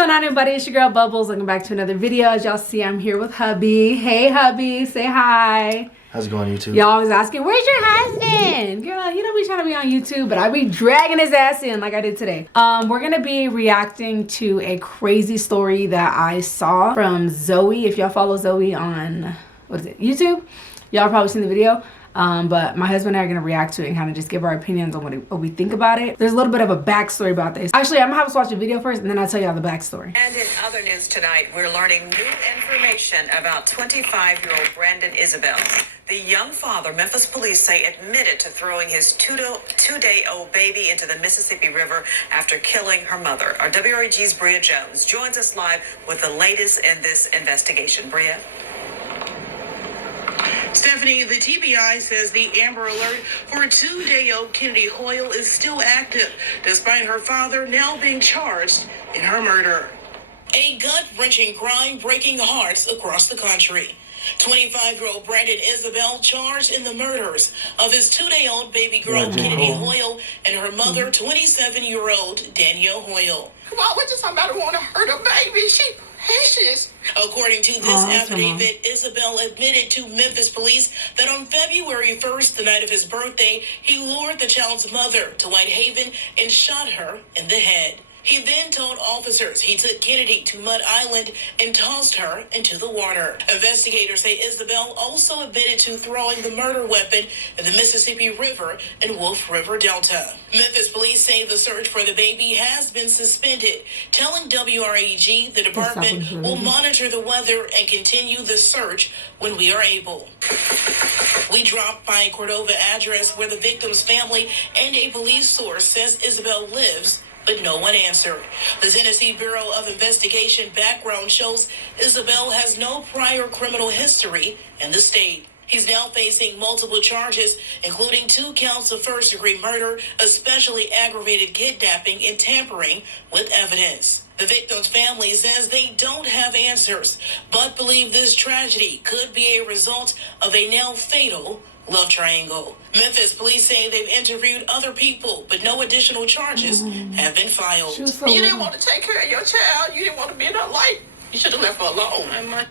going on, everybody? It's your girl Bubbles. Welcome back to another video. As y'all see, I'm here with hubby. Hey hubby, say hi. How's it going, YouTube? Y'all always asking, where's your husband? Girl, he don't be trying to be on YouTube, but I be dragging his ass in like I did today. We're gonna be reacting to a crazy story that I saw from Zoe. If y'all follow Zoe on, what is it, YouTube? Y'all probably seen the video. But my husband and I are gonna react to it and kind of just give our opinions on what we think about it. There's a little bit of a backstory about this. Actually, I'm gonna have us watch the video first and then I'll tell y'all the backstory. And in other news tonight, we're learning new information about 25-year-old Brandon Isabel. The young father, Memphis police say, admitted to throwing his two-day-old baby into the Mississippi River after killing her mother. Our WREG's Bria Jones joins us live with the latest in this investigation. Bria? Stephanie, the TBI says the Amber Alert for a two-day-old Kennedy Hoyle is still active, despite her father now being charged in her murder. A gut-wrenching crime breaking hearts across the country. 25-year-old Brandon Isabel charged in the murders of his two-day-old baby girl Kennedy Hoyle and her mother, 27-year-old Danielle Hoyle. Why would somebody want to hurt a baby? She precious. According to this affidavit, Isabel admitted to Memphis police that on February 1st, the night of his birthday, he lured the child's mother to Whitehaven and shot her in the head. He then told officers he took Kennedy to Mud Island and tossed her into the water. Investigators say Isabel also admitted to throwing the murder weapon in the Mississippi River and Wolf River Delta. Memphis police say the search for the baby has been suspended, telling WREG the department will monitor the weather and continue the search when we are able. We dropped by a Cordova address where the victim's family and a police source says Isabel lives, but no one answered. The Tennessee Bureau of Investigation background shows Isabel has no prior criminal history in the state. He's now facing multiple charges, including 2 counts of first-degree murder, especially aggravated kidnapping and tampering with evidence. The victim's family says they don't have answers, but believe this tragedy could be a result of a now fatal love triangle. Memphis police say they've interviewed other people, but no additional charges have been filed. You didn't want to take care of your child. You didn't want to be in her life. You should have left her alone.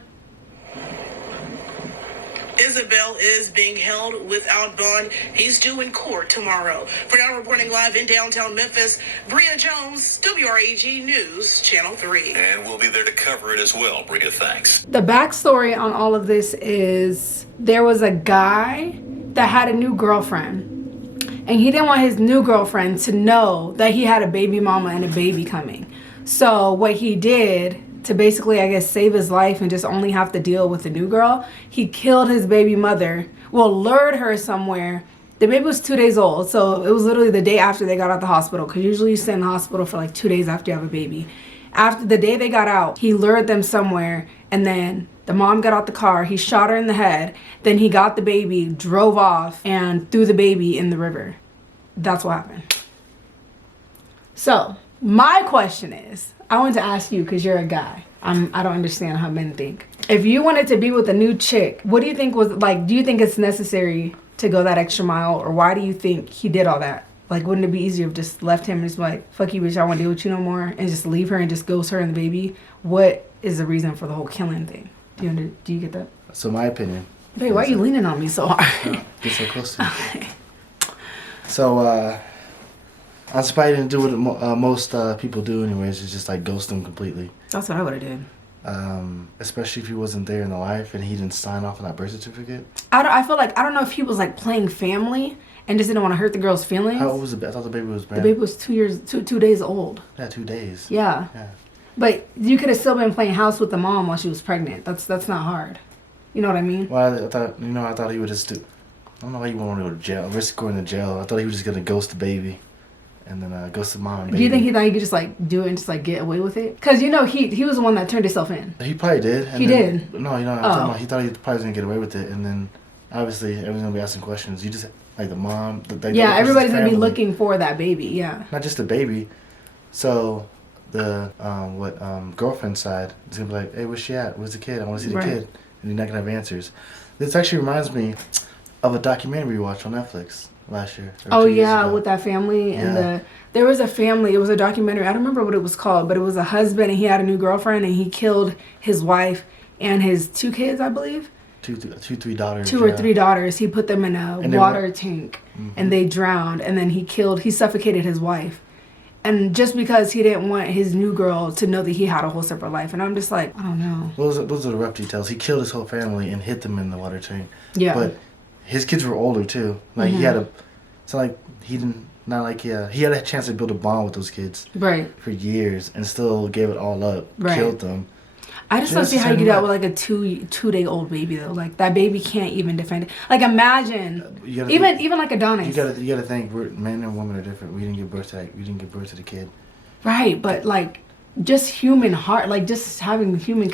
Isabel is being held without bond. He's due in court tomorrow. For now, reporting live in downtown Memphis, Bria Jones, WREG News, Channel 3. And we'll be there to cover it as well. Bria, thanks. The backstory on all of this is there was a guy that had a new girlfriend and he didn't want his new girlfriend to know that he had a baby mama and a baby coming. So what he did to basically, I guess, save his life and just only have to deal with the new girl, he killed his baby mother, lured her somewhere. The baby was 2 days old, so it was literally the day after they got out the hospital, because usually you stay in the hospital for like 2 days after you have a baby. After the day they got out, he lured them somewhere, and then the mom got out the car, he shot her in the head, then he got the baby, drove off, and threw the baby in the river. That's what happened. So, my question is, I wanted to ask you, because you're a guy. I don't understand how men think. If you wanted to be with a new chick, what do you think was, like, do you think it's necessary to go that extra mile, or why do you think he did all that? Like, wouldn't it be easier if just left him and just like, fuck you bitch, I don't want to deal with you no more, and just leave her and just ghost her and the baby? What is the reason for the whole killing thing? Do you get that? So my opinion. Babe, why are you leaning on me so hard? Get so close to me. So, I'm surprised he didn't do what most people do anyways, is just like ghost them completely. That's what I would have did. Especially if he wasn't there in the life and he didn't sign off on that birth certificate. I feel like, I don't know if he was like playing family and just didn't want to hurt the girl's feelings. How old was the baby? I thought the baby was brand. The baby was 2 days old. Yeah, 2 days. Yeah. But you could have still been playing house with the mom while she was pregnant. That's not hard. You know what I mean? Well, I thought he would just do. I don't know why you want to go to jail, risk going to jail. I thought he was just gonna ghost the baby, and then ghost the mom and baby. Do you think he thought he could just like do it and just like get away with it? Cause you know he was the one that turned himself in. He probably did. He did. No, I'm talking about he thought he probably was gonna get away with it, and then obviously everyone's gonna be asking questions. You just like the mom. Yeah, everybody's gonna be looking for that baby. Yeah. Not just the baby. So the girlfriend side is gonna be like, hey, where's she at? Where's the kid? I want to see the kid. And you're not gonna have answers. This actually reminds me of a documentary we watched on Netflix. last year. Oh yeah, with that family and Yeah. there was a family. It was a documentary. I don't remember what it was called, but it was a husband and he had a new girlfriend and he killed his wife and his 2 kids, I believe. 3 daughters. 2 or 3 daughters. He put them in a And they water tank and they drowned. And then he suffocated his wife. And just because he didn't want his new girl to know that he had a whole separate life. And I'm just like, I don't know. Those are the rough details. He killed his whole family and hid them in the water tank. Yeah. But his kids were older too. Like he had it's not like he didn't. Not like he had a chance to build a bond with those kids. Right. For years and still gave it all up. Right. Killed them. I just don't see how you do that with like a 2-day-old baby though. Like that baby can't even defend it. Like imagine even like Adonis. You gotta think men and women are different. We didn't give birth to the kid. Right, but like just human heart, like just having human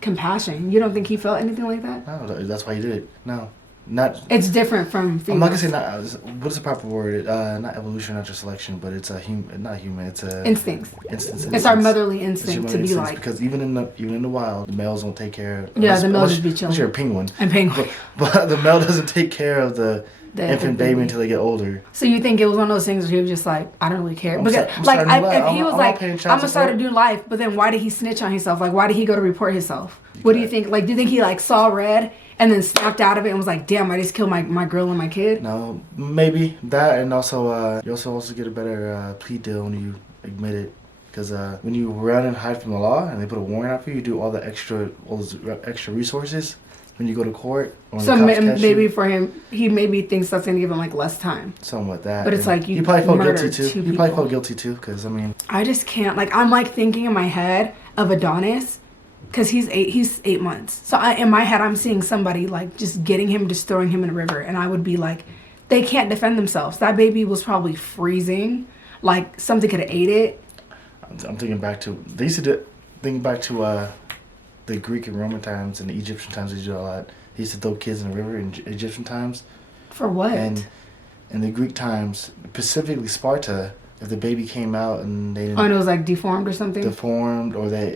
compassion. You don't think he felt anything like that? No, that's why he did it. No, not. It's different from females. I'm not gonna say not. What is the proper word? Not evolution, natural selection, but it's a not human. It's a instincts. Instincts. It's our motherly instinct to be like. Because even in the wild, the males don't take care of. Yeah, the males just be chilling. Unless you're a penguin. And penguin. But the male doesn't take care of the infant baby until they get older. So you think it was one of those things where he was just like, I don't really care. Because I'm if he was like, I'm gonna start a support. new life, but then why did he snitch on himself? Like, why did he go to report himself? What do you think? Like, do you think he like saw red and then snapped out of it and was like, damn, I just killed my girl and my kid? No, maybe that, and also you also get a better plea deal when you admit it. Because when you run and hide from the law and they put a warrant out for you, you do all those extra resources when you go to court. Or So maybe for him, he maybe thinks that's gonna give him like less time. Something like that. But it's like he probably felt murdered guilty too. 2 He probably people. felt guilty too, because I mean. I just can't. Like I'm like thinking in my head of Adonis, because he's 8 months. So in my head, I'm seeing somebody like just getting him, just throwing him in a river, and I would be like, they can't defend themselves. That baby was probably freezing. Like something could have ate it. I'm thinking back to they used to think back to the Greek and Roman times and the Egyptian times. They did a lot. They used to throw kids in the river in Egyptian times. For what? And in the Greek times, specifically Sparta, if the baby came out and they didn't and it was like deformed or something. Deformed, or they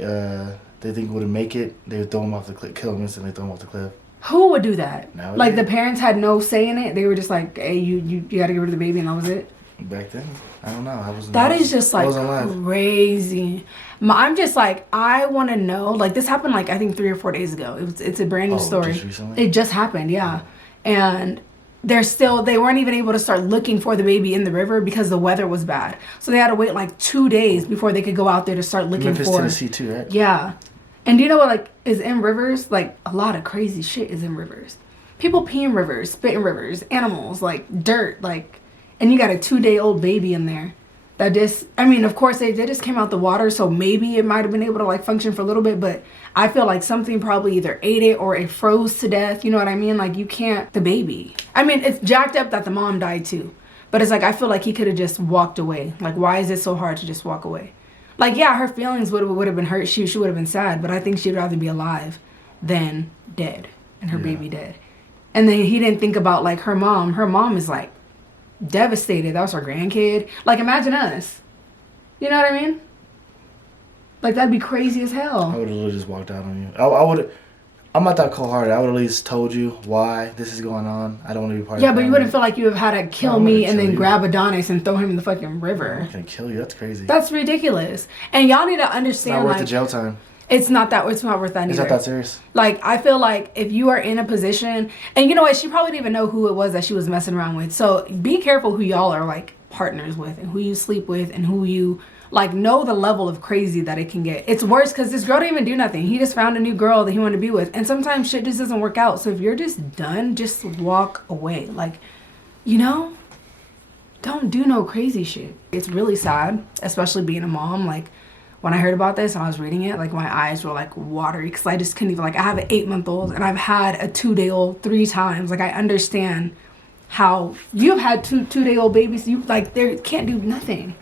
think it wouldn't make it, they would throw him off the cliff, kill him instantly, throw him off the cliff. Who would do that? Nowadays. Like the parents had no say in it. They were just like, hey, you got to get rid of the baby, and that was it. Back then, I don't know. That is just like crazy. I'm just like, I want to know. Like this happened like I think 3 or 4 days ago. It's a brand new story. Just recently? It just happened, yeah. And they weren't even able to start looking for the baby in the river because the weather was bad. So they had to wait like 2 days before they could go out there to start looking Memphis, for. Tennessee too, right? Yeah. And do you know what like is in rivers? Like a lot of crazy shit is in rivers. People pee in rivers, spit in rivers, animals, like dirt, like. And you got a 2-day-old baby in there that just, I mean, of course, they just came out the water, so maybe it might have been able to, like, function for a little bit, but I feel like something probably either ate it or it froze to death, you know what I mean? Like, you can't, the baby. I mean, it's jacked up that the mom died, too. But it's like, I feel like he could have just walked away. Like, why is it so hard to just walk away? Like, yeah, her feelings would have been hurt. She would have been sad, but I think she'd rather be alive than dead and her baby dead. And then he didn't think about, like, her mom. Her mom is, like, devastated. That was her grandkid. Like, imagine us. You know what I mean? Like, that'd be crazy as hell. I would have just walked out on you. I'm not that cold-hearted. I would have at least told you why this is going on. I don't want to be part of it. Yeah, but you wouldn't feel like you have had to kill me and then grab Adonis and throw him in the fucking river. I'm going to kill you. That's crazy. That's ridiculous. And y'all need to It's understand, not worth like, the jail time. it's not worth that either. It's not that serious. Like, I feel like if you are in a position, and you know what, she probably didn't even know who it was that she was messing around with. So be careful who y'all are, like, partners with and who you sleep with and who you, like, know the level of crazy that it can get. It's worse because this girl didn't even do nothing. He just found a new girl that he wanted to be with. And sometimes shit just doesn't work out. So if you're just done, just walk away. Like, you know, don't do no crazy shit. It's really sad, especially being a mom. Like, when I heard about this and I was reading it, like, my eyes were, like, watery because I just couldn't even, like, I have an 8-month-old and I've had a 2-day-old 3 times. Like, I understand how you've had two-day-old babies. You, like, they can't do nothing.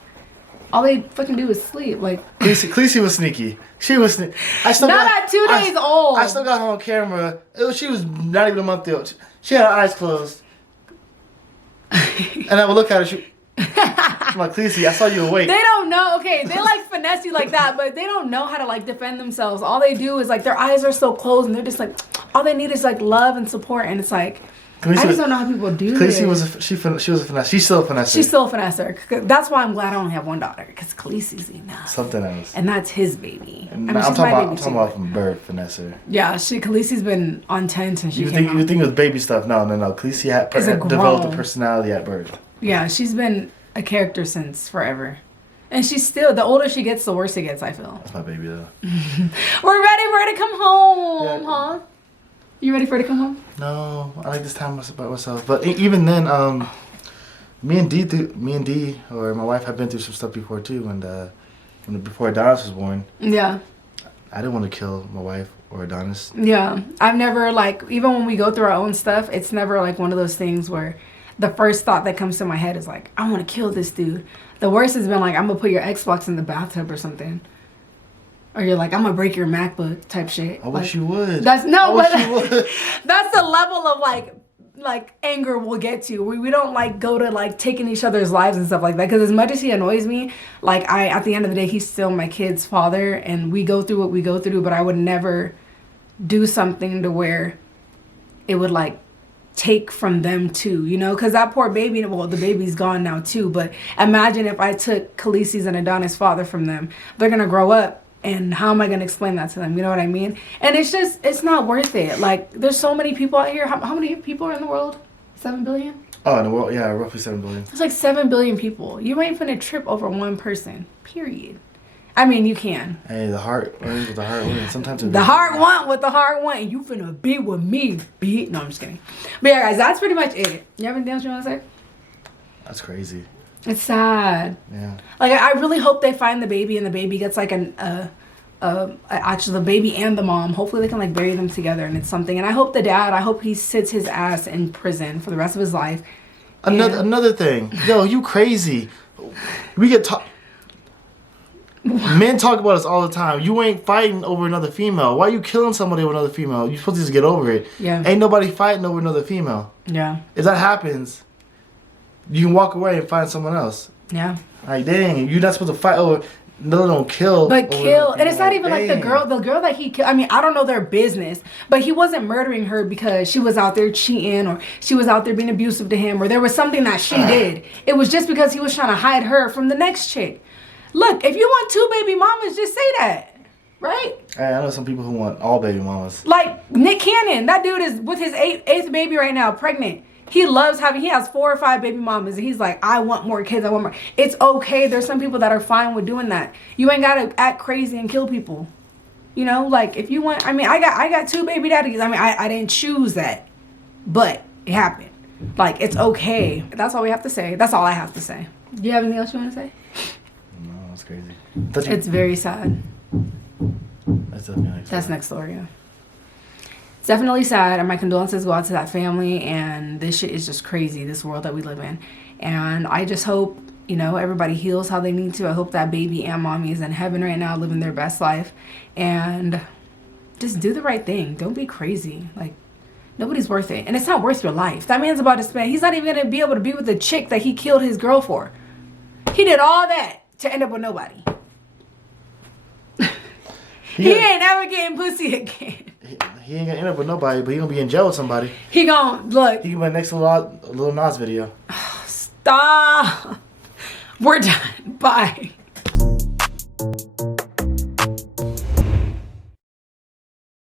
All they fucking do is sleep. Like, Khaleesi was sneaky. She was sneaky. Not at 2 days old. I still got her on camera. She was not even a month old. She had her eyes closed. And I would look at her. I'm like, Khaleesi, I saw you awake. They don't know. Okay, they like finesse you like that, but they don't know how to like defend themselves. All they do is like their eyes are so closed and they're just like, all they need is like love and support. And it's like, I just don't know how people do this. Khaleesi she was a finesse. She's still a finesser. She's still a finesser. That's why I'm glad I only have one daughter, because Khaleesi's enough. Something else. And that's his baby. And I'm talking about from birth, finesser. Yeah, Khaleesi's been on 10 since she came out. You think it was baby stuff? No. Khaleesi had developed a personality at birth. Yeah, she's been a character since forever. And she's still, the older she gets, the worse it gets, I feel. That's my baby, though. We're ready for her to come home, huh? You ready for her to come home? No, I like this time by myself. But even then, me and D, or my wife, have been through some stuff before too. And before Adonis was born, yeah, I didn't want to kill my wife or Adonis. Yeah, I've never, like, even when we go through our own stuff, it's never like one of those things where the first thought that comes to my head is like, I want to kill this dude. The worst has been like, I'm gonna put your Xbox in the bathtub or something. Or you're like, I'm gonna break your MacBook type shit. I wish you would. That's the level of like anger we'll get to. We don't like go to like taking each other's lives and stuff like that. Because as much as he annoys me, like at the end of the day, he's still my kid's father, and we go through what we go through. But I would never do something to where it would like take from them too, you know? Because that poor baby, well, the baby's gone now too. But imagine if I took Khaleesi's and Adonis' father from them. They're gonna grow up. And how am I going to explain that to them? You know what I mean? And it's not worth it. Like, there's so many people out here. How many people are in the world? 7 billion? Oh, in the world, yeah, roughly 7 billion. It's like 7 billion people. You ain't finna trip over one person. Period. I mean, you can. Hey, the heart earns with the heart wins. Sometimes the heart want what the heart want. And you finna be with me, No, I'm just kidding. But yeah, guys, that's pretty much it. You have anything else you want to say? That's crazy. It's sad. Yeah. Like, I really hope they find the baby and the baby gets like actually the baby and the mom. Hopefully they can like bury them together and it's something. And I hope the dad, I hope he sits his ass in prison for the rest of his life. Another thing. Yo, you crazy. We get men talk about us all the time. You ain't fighting over another female. Why are you killing somebody over another female? You're supposed to just get over it. Yeah. Ain't nobody fighting over another female. Yeah. If that happens, you can walk away and find someone else. Yeah. Like, dang, you're not supposed to fight over. No, don't kill. But kill. And it's not even like the girl that he killed. I mean, I don't know their business. But he wasn't murdering her because she was out there cheating or she was out there being abusive to him or there was something that she did. It was just because he was trying to hide her from the next chick. Look, if you want 2 baby mamas, just say that. Right? Hey, I know some people who want all baby mamas. Like Nick Cannon. That dude is with his eighth baby right now, pregnant. He has 4 or 5 baby mamas. And he's like, I want more kids. I want more. It's okay. There's some people that are fine with doing that. You ain't got to act crazy and kill people. You know, like if you want, I mean, I got 2 baby daddies. I mean, I didn't choose that, but it happened. Like, it's okay. That's all we have to say. That's all I have to say. Do you have anything else you want to say? No, that's crazy. It's very sad. That's next door, yeah. It's definitely sad, and my condolences go out to that family, and this shit is just crazy, this world that we live in. And I just hope, you know, everybody heals how they need to. I hope that baby and mommy is in heaven right now living their best life. And just do the right thing. Don't be crazy. Like, nobody's worth it. And it's not worth your life. That man's about to spend, he's not even going to be able to be with the chick that he killed his girl for. He did all that to end up with nobody. He ain't ever getting pussy again. He ain't gonna end up with nobody, but he gonna be in jail with somebody. He gonna, look. He can be next to Lil Nas video. Stop. We're done. Bye.